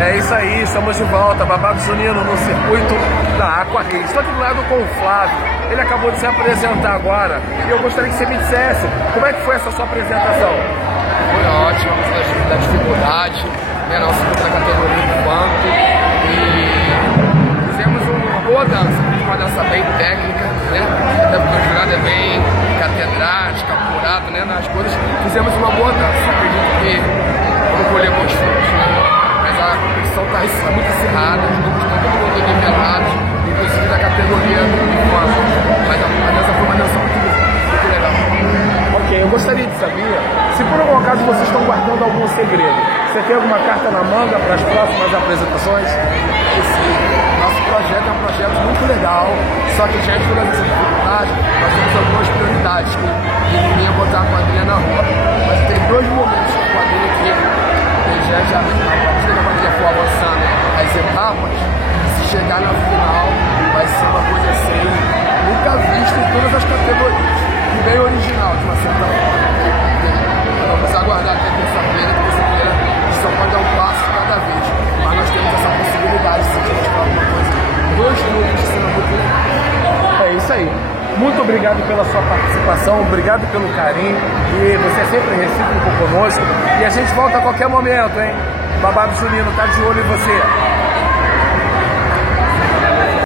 É isso aí, estamos de volta, Babado Junino no circuito da Aqua Race. Estou aqui do lado com o Flávio, ele acabou de se apresentar agora e eu gostaria que você me dissesse como é que foi essa sua apresentação. Foi ótimo, da dificuldade, né, nossa categoria do banco, e fizemos uma boa dança, uma dança bem técnica, né, até porque a jurada é bem catedrática, apurada, né, nas coisas, fizemos uma boa dança, acredito que vamos colher bons frutos, né, mas a competição está muito acirrada, os grupos estão todo mundo nivelados, inclusive da categoria do banco, mas a dança foi uma dança muito legal. Ok, eu gostaria de saber se por algum acaso vocês estão guardando algum segredo. Você tem alguma carta na manga para as próximas apresentações? Sim, nosso projeto é um projeto muito legal, só que diante de todas as dificuldades, nós temos algumas prioridades que ninguém botar a quadrilha na rua. Mas tem dois momentos na quadrilha que a partir da quadrilha for avançando as etapas, se chegar na final, vai ser uma coisa assim, nunca vista em todas as categorias. E bem original, de uma certa forma. Vamos aguardar até terça-feira só pode dar um passo cada vez. Mas nós temos essa possibilidade de se alguma coisa. Dois grupos de cena muito legal. É isso aí. Muito obrigado pela sua participação, obrigado pelo carinho. E você é sempre recíproco conosco. E a gente volta a qualquer momento, hein? Babado Junino tá de olho em você.